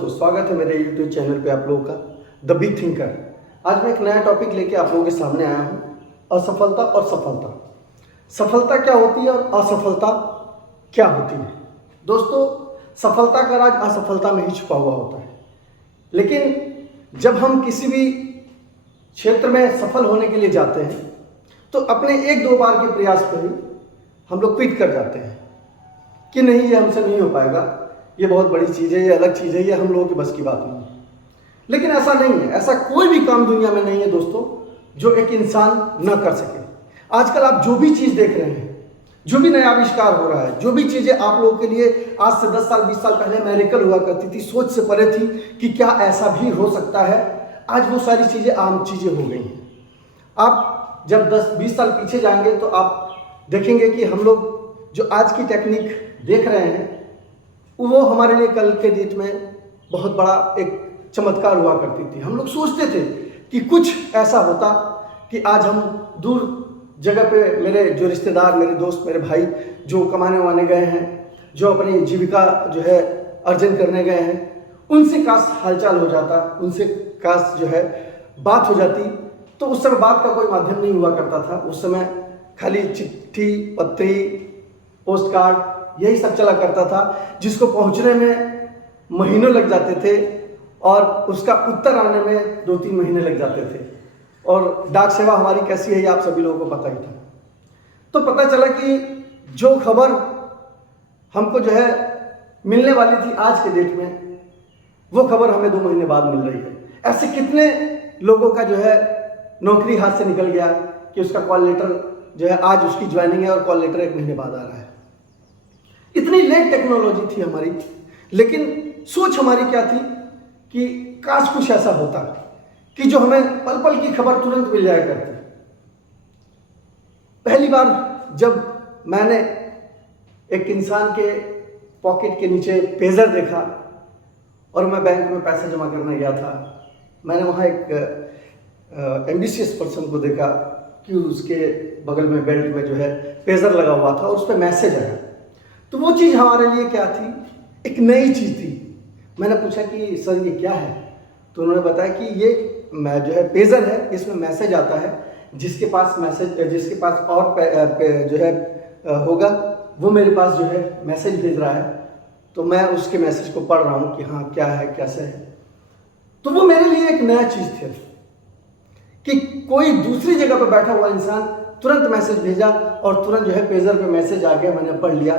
दोस्तों, स्वागत है मेरे YouTube चैनल पे आप लोगों का द बिग थिंकर। आज मैं एक नया टॉपिक लेके आप लोगों के सामने आया हूँ, असफलता और सफलता। सफलता क्या होती है और असफलता क्या होती है। दोस्तों, सफलता का राज असफलता में ही छुपा हुआ होता है, लेकिन जब हम किसी भी क्षेत्र में सफल होने के लिए जाते हैं तो अपने एक दो बार के प्रयास पर ही हम लोग क्विट कर जाते हैं कि नहीं, ये हमसे नहीं हो पाएगा, ये बहुत बड़ी चीज़ है, ये अलग चीज़ है, ये हम लोगों की बस की बात नहीं है। लेकिन ऐसा नहीं है, ऐसा कोई भी काम दुनिया में नहीं है दोस्तों जो एक इंसान न कर सके। आजकल आप जो भी चीज़ देख रहे हैं, जो भी नया आविष्कार हो रहा है, जो भी चीज़ें आप लोगों के लिए आज से 10 साल 20 साल पहले मैरिकल हुआ करती थी, सोच से परे थी कि क्या ऐसा भी हो सकता है, आज वो सारी चीज़ें आम चीज़ें हो गई हैं। आप जब 10-20 साल पीछे जाएंगे तो आप देखेंगे कि हम लोग जो आज की टेक्निक देख रहे हैं वो हमारे लिए कल के डेट में बहुत बड़ा एक चमत्कार हुआ करती थी। हम लोग सोचते थे कि कुछ ऐसा होता कि आज हम दूर जगह पे मेरे जो रिश्तेदार, मेरे दोस्त, मेरे भाई जो कमाने वाने गए हैं, जो अपनी जीविका जो है अर्जन करने गए हैं, उनसे काश हालचाल हो जाता, उनसे काश जो है बात हो जाती। तो उस समय बात का कोई माध्यम नहीं हुआ करता था। उस समय खाली चिट्ठी, पत्री, पोस्ट कार्ड यही सब चला करता था, जिसको पहुंचने में महीनों लग जाते थे और उसका उत्तर आने में 2-3 महीने लग जाते थे। और डाक सेवा हमारी कैसी है ये आप सभी लोगों को पता ही था। तो पता चला कि जो खबर हमको जो है मिलने वाली थी आज के डेट में, वो खबर हमें 2 महीने बाद मिल रही है। ऐसे कितने लोगों का जो है नौकरी हाथ से निकल गया कि उसका कॉल लेटर जो है आज उसकी ज्वाइनिंग है और कॉल लेटर 1 महीने बाद आ रहा है। इतनी लेट टेक्नोलॉजी थी हमारी, लेकिन सोच हमारी क्या थी कि काश कुछ ऐसा होता कि जो हमें पल पल की खबर तुरंत मिल जाया करती। पहली बार जब मैंने एक इंसान के पॉकेट के नीचे पेजर देखा और मैं बैंक में पैसे जमा करने गया था, मैंने वहाँ एक एम्बिशियस पर्सन को देखा कि उसके बगल में बेल्ट में जो है पेजर लगा हुआ था और उस पर मैसेज आया। तो वो चीज़ हमारे लिए क्या थी, एक नई चीज़ थी। मैंने पूछा कि सर ये क्या है, तो उन्होंने बताया कि ये जो है पेजर है, इसमें मैसेज आता है, जिसके पास और जो है होगा वो मेरे पास जो है मैसेज भेज रहा है। तो मैं उसके मैसेज को पढ़ रहा हूँ कि हाँ क्या है, कैसे है। तो वो मेरे लिए एक नया चीज़ थी कि कोई दूसरी जगह पर बैठा हुआ इंसान तुरंत मैसेज भेजा और तुरंत जो है पेजर पे मैसेज आ गया, मैंने पढ़ लिया।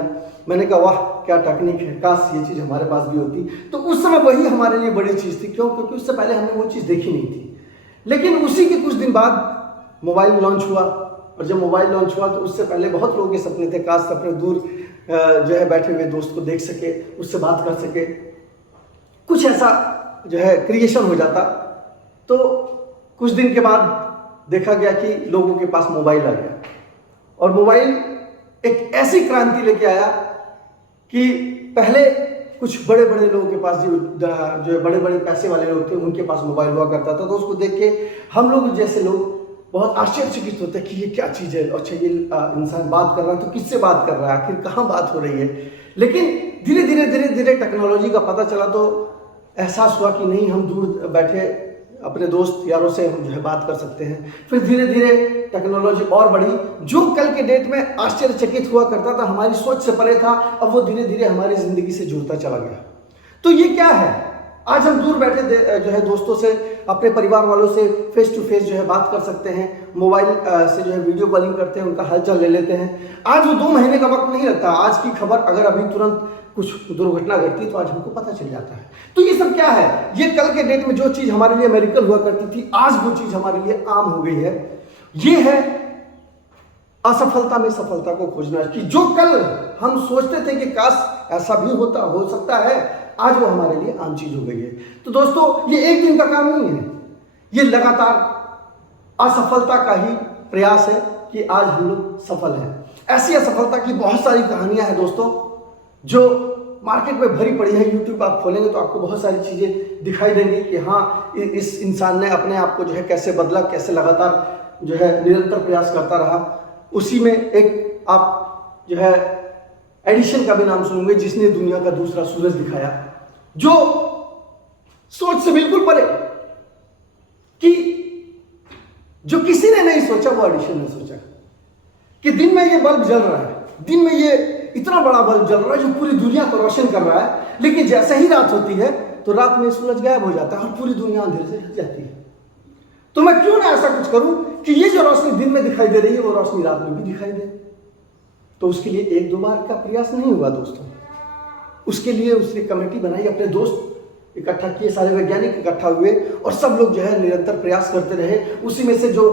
मैंने कहा वाह क्या टेक्निक है, काश ये चीज़ हमारे पास भी होती। तो उस समय वही हमारे लिए बड़ी चीज़ थी। क्यों? क्योंकि उससे पहले हमने वो चीज़ देखी नहीं थी। लेकिन उसी के कुछ दिन बाद मोबाइल लॉन्च हुआ, और जब मोबाइल लॉन्च हुआ तो उससे पहले बहुत लोगों के सपने थे, काश अपने दूर जो है बैठे हुए दोस्त को देख सके, उससे बात कर सके, कुछ ऐसा जो है क्रिएशन हो जाता। तो कुछ दिन के बाद देखा गया कि लोगों के पास मोबाइल आ गया, और मोबाइल एक ऐसी क्रांति लेके आया कि पहले कुछ बड़े बड़े लोगों के पास जो बड़े बड़े पैसे वाले लोग थे उनके पास मोबाइल हुआ करता था। तो उसको देख के हम लोग जैसे लोग बहुत आश्चर्यचकित होते हैं कि ये क्या चीज़ है, अच्छा ये इंसान बात कर रहा है तो किससे बात कर रहा है, आखिर कहाँ बात हो रही है। लेकिन धीरे धीरे टेक्नोलॉजी का पता चला तो एहसास हुआ कि नहीं, हम दूर बैठे अपने दोस्त यारों से हम जो है बात कर सकते हैं। फिर धीरे धीरे टेक्नोलॉजी और बढ़ी, जो कल के डेट में आश्चर्यचकित हुआ करता था, हमारी सोच से परे था, अब वो धीरे धीरे हमारी ज़िंदगी से जुड़ता चला गया। तो ये क्या है, आज हम दूर बैठे जो है दोस्तों से, अपने परिवार वालों से फेस टू फेस जो है बात कर सकते हैं, मोबाइल से जो है वीडियो कॉलिंग करते हैं, उनका हालचाल ले लेते हैं। आज वो 2 महीने का वक्त नहीं लगता, आज की खबर अगर अभी तुरंत कुछ दुर्घटना घटती तो आज हमको पता चल जाता है। तो ये सब क्या है, ये कल के डेट में जो चीज़ हमारे लिए मैरिकल हुआ करती थी, आज वो चीज़ हमारे लिए आम हो गई है। ये है असफलता में सफलता को खोजना, कि जो कल हम सोचते थे कि काश ऐसा भी हो सकता है, आज वो हमारे लिए आम चीज हो गई है। तो दोस्तों, ये एक दिन का काम नहीं है, ये लगातार असफलता का ही प्रयास है कि आज हम लोग सफल हैं। ऐसी असफलता की बहुत सारी कहानियां हैं दोस्तों, जो मार्केट में भरी पड़ी है। यूट्यूब आप खोलेंगे तो आपको बहुत सारी चीज़ें दिखाई देंगी कि हाँ इस इंसान ने अपने आप को जो है कैसे बदला, कैसे लगातार जो है निरंतर प्रयास करता रहा। उसी में एक आप जो है एडिशन का भी नाम सुनोगे, जिसने दुनिया का दूसरा सूरज दिखाया, जो सोच से बिल्कुल परे, कि जो किसी ने नहीं सोचा वो एडिशन ने सोचा कि दिन में ये बल्ब जल रहा है, दिन में ये इतना बड़ा बल्ब जल रहा है जो पूरी दुनिया को रोशन कर रहा है, लेकिन जैसे ही रात होती है तो रात में सूरज गायब हो जाता है और पूरी दुनिया अंधेरे से ढक जाती है। तो मैं क्यों ना ऐसा कुछ करूं कि ये जो रोशनी दिन में दिखाई दे रही है वो रोशनी रात में भी दिखाई दे। तो उसके लिए एक दो बार का प्रयास नहीं हुआ दोस्तों, उसके लिए उसने कमेटी बनाई, अपने दोस्त इकट्ठा किए, सारे वैज्ञानिक इकट्ठा हुए और सब लोग जो है निरंतर प्रयास करते रहे। उसी में से जो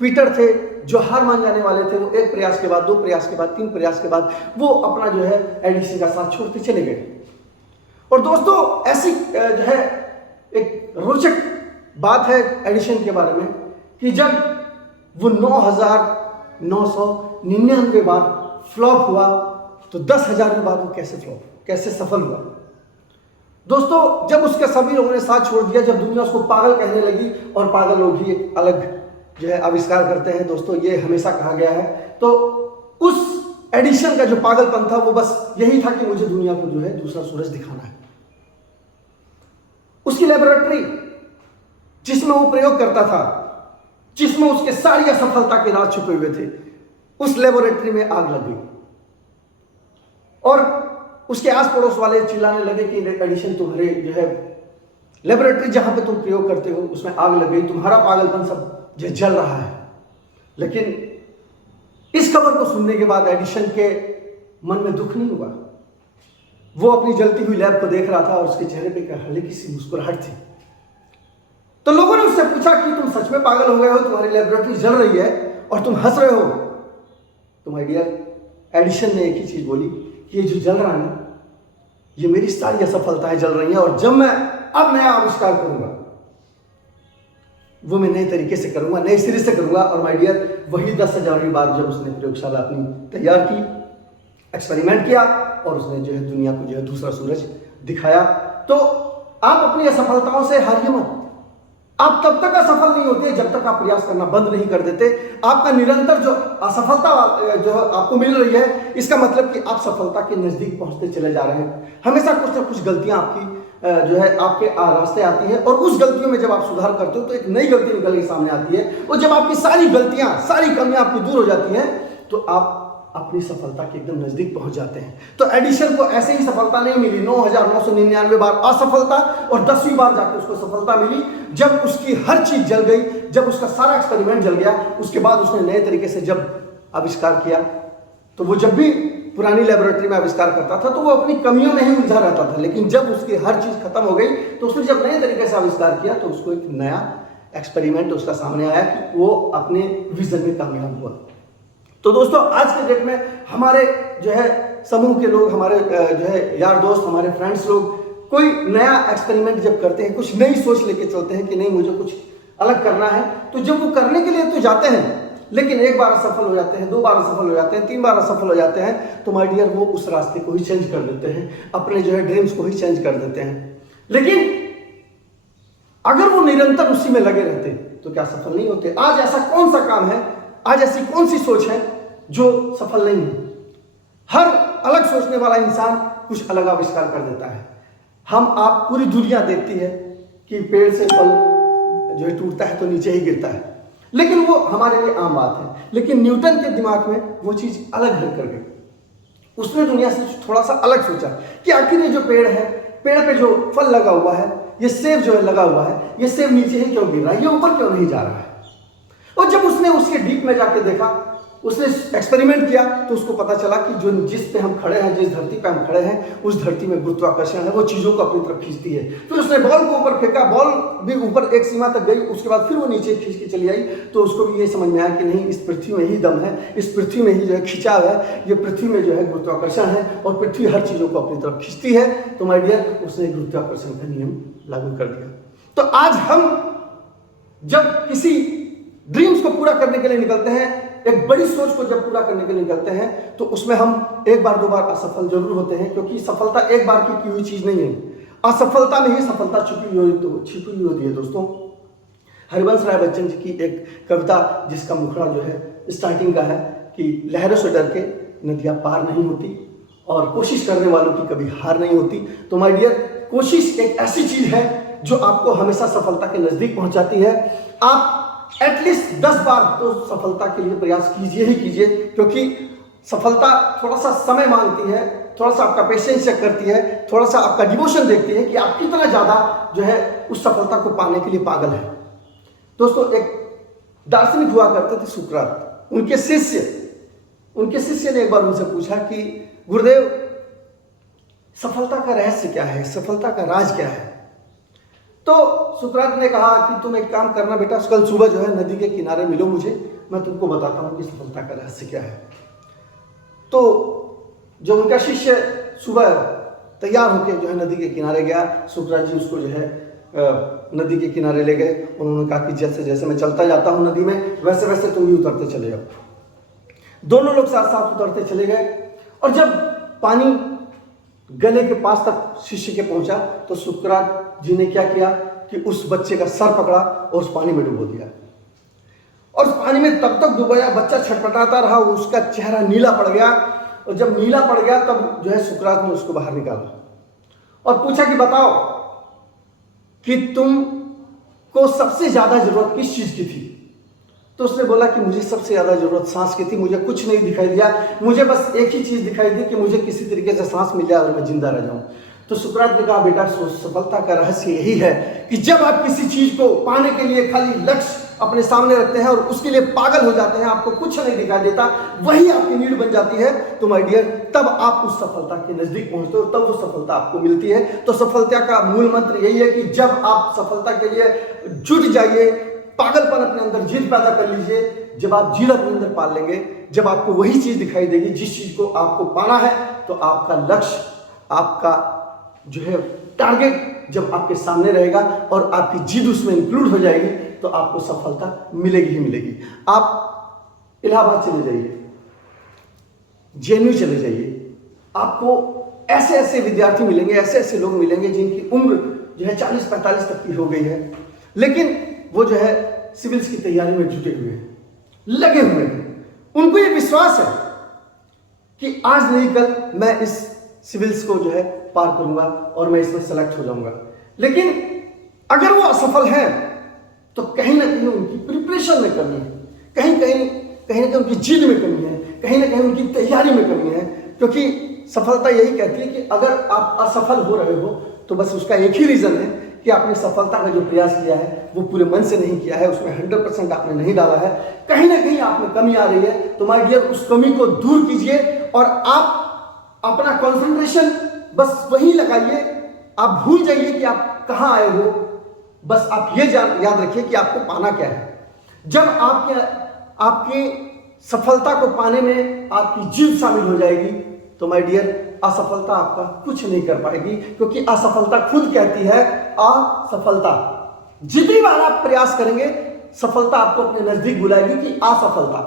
पीटर थे, जो हार मान जाने वाले थे, वो एक प्रयास के बाद, दो प्रयास के बाद, तीन प्रयास के बाद वो अपना जो है एडिशन का साथ छोड़ते चले गए। और दोस्तों ऐसी जो है एक रोचक बात है एडिशन के बारे में कि जब वो 9,999 बार फ्लॉप हुआ तो 10,000वीं बार वो कैसे सफल हुआ। दोस्तों जब उसके सभी लोगों ने साथ छोड़ दिया, जब दुनिया उसको पागल कहने लगी, और पागल लोग ही एक अलग जो है आविष्कार करते हैं दोस्तों, ये हमेशा कहा गया है। तो उस एडिशन का जो पागलपन था वो बस यही था कि मुझे दुनिया को जो है दूसरा सूरज दिखाना है। उसकी लेबोरेटरी जिसमें वो प्रयोग करता था, जिसमें उसके सारी असफलता के राज छुपे हुए थे, उस लेबोरेटरी में आग लग गई और उसके आस पड़ोस वाले चिल्लाने लगे कि एडिशन तुम्हारे जो है लेबोरेटरी जहां पे तुम प्रयोग करते हो उसमें आग लग गई, तुम्हारा पागलपन सब जो जल रहा है। लेकिन इस खबर को सुनने के बाद एडिशन के मन में दुख नहीं हुआ। वो अपनी जलती हुई लैब को देख रहा था और उसके चेहरे पे हल्की सी मुस्कुराहट थी। तो लोगों ने उससे पूछा कि तुम सच में पागल हो गए हो, तुम्हारी लेबोरेटरी जल रही है और तुम हंस रहे हो। तो माय डियर एडिशन ने एक ही चीज बोली कि ये जो जल रहा है ना, ये मेरी सारी असफलताएं जल रही हैं, और जब मैं अब नया आविष्कार करूंगा वो मैं नए तरीके से करूंगा, नए सिरे से करूंगा। और माय डियर वही 10,000वीं बार जब उसने प्रयोगशाला अपनी तैयार की, एक्सपेरिमेंट किया और उसने जो है दुनिया को जो है दूसरा सूरज दिखाया। तो आप अपनी असफलताओं से हारिए मत। आप तब तक असफल नहीं होते जब तक आप प्रयास करना बंद नहीं कर देते। आपका निरंतर जो असफलता जो आपको मिल रही है, इसका मतलब कि आप सफलता के नजदीक पहुंचते चले जा रहे हैं। हमेशा कुछ ना कुछ गलतियां आपकी जो है आपके रास्ते आती है, और उस गलतियों में जब आप सुधार करते हो तो एक नई गलती निकल के सामने आती है, और जब आपकी सारी गलतियां, सारी कमियां आपकी दूर हो जाती हैं तो आप अपनी सफलता के एकदम नजदीक पहुंच जाते हैं। तो एडिशन को ऐसे ही सफलता नहीं मिली, 9,999 बार असफलता और 10वीं बार जाके उसको सफलता मिली, जब उसकी हर चीज जल गई, जब उसका सारा एक्सपेरिमेंट जल गया। उसके बाद उसने नए तरीके से जब आविष्कार किया, तो वो जब भी पुरानी लेबोरेटरी में आविष्कार करता था तो वो अपनी कमियों में ही उलझा रहता था, लेकिन जब उसकी हर चीज खत्म हो गई तो उसने जब नए तरीके से आविष्कार किया तो उसको एक नया एक्सपेरिमेंट उसका सामने आया कि वो अपने विजन में कामयाब हुआ। तो दोस्तों आज के डेट में हमारे जो है समूह के लोग, हमारे जो है यार दोस्त, हमारे फ्रेंड्स लोग कोई नया एक्सपेरिमेंट जब करते हैं, कुछ नई सोच लेके चलते हैं कि नहीं मुझे कुछ अलग करना है, तो जब वो करने के लिए तो जाते हैं, लेकिन एक बार असफल हो जाते हैं, दो बार असफल हो जाते हैं, तीन बार असफल हो जाते हैं, तो माय डियर वो उस रास्ते को ही चेंज कर देते हैं, अपने जो है ड्रीम्स को ही चेंज कर देते हैं। लेकिन अगर वो निरंतर उसी में लगे रहते तो क्या सफल नहीं होते? आज ऐसा कौन सा काम है, आज ऐसी कौन सी सोच है जो सफल नहीं है? हर अलग सोचने वाला इंसान कुछ अलग आविष्कार कर देता है। आप पूरी दुनिया देखती है कि पेड़ से फल जो है टूटता है तो नीचे ही गिरता है, लेकिन वो हमारे लिए आम बात है। लेकिन न्यूटन के दिमाग में वो चीज अलग हल कर गई। उसने दुनिया से थोड़ा सा अलग सोचा कि आखिर ये जो पेड़ है, पेड़ पे जो फल लगा हुआ है, ये सेब जो है लगा हुआ है, ये सेब नीचे ही क्यों गिर रहा है, ये ऊपर क्यों नहीं जा रहा है? और जब उसने उसके डीप में जाके देखा, उसने एक्सपेरिमेंट किया, तो उसको पता चला कि जो जिस पे हम खड़े हैं, जिस धरती पे हम खड़े हैं, उस धरती में गुरुत्वाकर्षण है, वो चीजों को अपनी तरफ खींचती है। फिर उसने बॉल को ऊपर फेंका, बॉल भी ऊपर एक सीमा तक गई, उसके बाद फिर वो नीचे खींच के चली आई। तो उसको भी ये समझ में आया कि नहीं, इस पृथ्वी में ही दम है, इस पृथ्वी में ही जो है खिंचाव है, ये पृथ्वी में जो है गुरुत्वाकर्षण है और पृथ्वी हर चीजों को अपनी तरफ खींचती है। तो माय डियर उसने गुरुत्वाकर्षण का नियम लागू कर दिया। तो आज हम जब किसी ड्रीम्स को पूरा करने के लिए निकलते हैं, एक बड़ी सोच को जब पूरा करने के लिए निकलते हैं, तो उसमें हम एक बार दो बार असफल जरूर होते हैं, क्योंकि सफलता एक बार की हुई चीज नहीं है। असफलता में ही सफलता छुपी हुई होती है दोस्तों। हरिवंश राय बच्चन जी की एक कविता, जिसका मुखड़ा जो है स्टार्टिंग का है कि लहरों से डर के नदियां पार नहीं होती और कोशिश करने वालों की कभी हार नहीं होती। तो माय डियर कोशिश एक ऐसी चीज है जो आपको हमेशा सफलता के नज़दीक पहुंचाती है। आप एटलीस्ट 10 बार तो सफलता के लिए प्रयास कीजिए ही कीजिए, क्योंकि सफलता थोड़ा सा समय मांगती है, थोड़ा सा आपका पेशेंस चेक करती है, थोड़ा सा आपका डिवोशन देखती है कि आप कितना ज़्यादा जो है उस सफलता को पाने के लिए पागल है। दोस्तों, एक दार्शनिक हुआ करते थे सुकरात। उनके शिष्य ने एक बार उनसे पूछा कि गुरुदेव, सफलता का रहस्य क्या है, सफलता का राज क्या है? तो सुकरात ने कहा कि तुम एक काम करना बेटा, कल सुबह जो है नदी के किनारे मिलो मुझे, मैं तुमको बताता हूँ कि सफलता का रहस्य क्या है। तो जो उनका शिष्य सुबह तैयार होकर जो है नदी के किनारे गया, सुकरात जी उसको जो है नदी के किनारे ले गए। उन्होंने कहा कि जैसे जैसे मैं चलता जाता हूँ नदी में, वैसे वैसे तुम भी उतरते चले जाओ। दोनों लोग साथ साथ उतरते चले गए, और जब पानी गले के पास तक शिष्य के पहुंचा तो सुकरात जी ने क्या किया कि उस बच्चे का सर पकड़ा और उस पानी में डुबो दिया, और उस पानी में तब तक डुबाया, बच्चा छटपटाता रहा, उसका चेहरा नीला पड़ गया। और जब नीला पड़ गया तब जो है सुकरात ने उसको बाहर निकाला और पूछा कि बताओ कि तुमको सबसे ज्यादा जरूरत किस चीज की थी? तो उसने बोला कि मुझे सबसे ज्यादा जरूरत सांस की थी, मुझे कुछ नहीं दिखाई दिया, मुझे बस एक ही चीज दिखाई दी कि मुझे किसी तरीके से सांस मिल जाए और मैं जिंदा रह जाऊं। तो सुकरात ने कहा, बेटा सफलता का रहस्य यही है कि जब आप किसी चीज को पाने के लिए खाली लक्ष्य अपने सामने रखते हैं और उसके लिए पागल हो जाते हैं, आपको कुछ नहीं दिखाई देता, वही आपकी नीड बन जाती है, तो माय डियर तब आप उस सफलता के नजदीक पहुंचते हो, तब वो सफलता आपको मिलती है। तो सफलता का मूल मंत्र यही है कि जब आप सफलता के लिए जुट जाइए, पागलपन अपने अंदर जिद पैदा कर लीजिए, जब आप जिद अपने अंदर पाल लेंगे, जब आपको वही चीज दिखाई देगी जिस चीज को आपको पाना है, तो आपका लक्ष्य, आपका जो है टारगेट जब आपके सामने रहेगा और आपकी जिद उसमें इंक्लूड हो जाएगी, तो आपको सफलता मिलेगी ही मिलेगी। आप इलाहाबाद चले जाइए, जेएनयू चले जाइए, आपको ऐसे ऐसे विद्यार्थी मिलेंगे, ऐसे ऐसे लोग मिलेंगे जिनकी उम्र जो है 40-45 तक की हो गई है, लेकिन वो जो है सिविल्स की तैयारी में जुटे हुए हैं, लगे हुए हैं। उनको ये विश्वास है कि आज नहीं कल मैं इस सिविल्स को जो है पार करूंगा और मैं इसमें सेलेक्ट हो जाऊंगा। लेकिन अगर वो असफल हैं तो कहीं ना कहीं उनकी प्रिपरेशन में कमी है, कहीं ना कहीं उनकी जिद में कमी है, कहीं ना कहीं उनकी तैयारी में कमी है। क्योंकि सफलता यही कहती है कि अगर आप असफल हो रहे हो तो बस उसका एक ही रीजन है कि आपने सफलता का जो प्रयास किया है वो पूरे मन से नहीं किया है, उसमें 100% आपने नहीं डाला है, कहीं ना कहीं आप में कमी आ रही है। तो माय डियर उस कमी को दूर कीजिए और आप अपना कंसंट्रेशन बस वही लगाइए। आप भूल जाइए कि आप कहां आए हो, बस आप ये याद रखिए कि आपको पाना क्या है। जब आपके सफलता को पाने में आपकी जिद शामिल हो जाएगी तो माय डियर असफलता आपका कुछ नहीं कर पाएगी, क्योंकि असफलता खुद कहती है असफलता। जितनी बार आप प्रयास करेंगे सफलता आपको अपने नजदीक बुलाएगी कि असफलता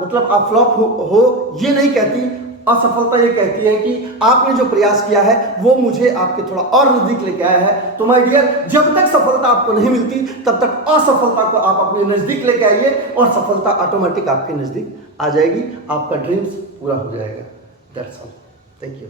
मतलब आप फ्लॉप हो ये नहीं कहती। असफलता ये कहती है कि आपने जो प्रयास किया है वो मुझे आपके थोड़ा और नजदीक लेके आया है। तो माय डियर जब तक सफलता आपको नहीं मिलती तब तक असफलता को आप अपने नजदीक लेके आइए और सफलता ऑटोमेटिक आपके नजदीक आ जाएगी, आपका ड्रीम्स पूरा हो जाएगा। That's all, thank you.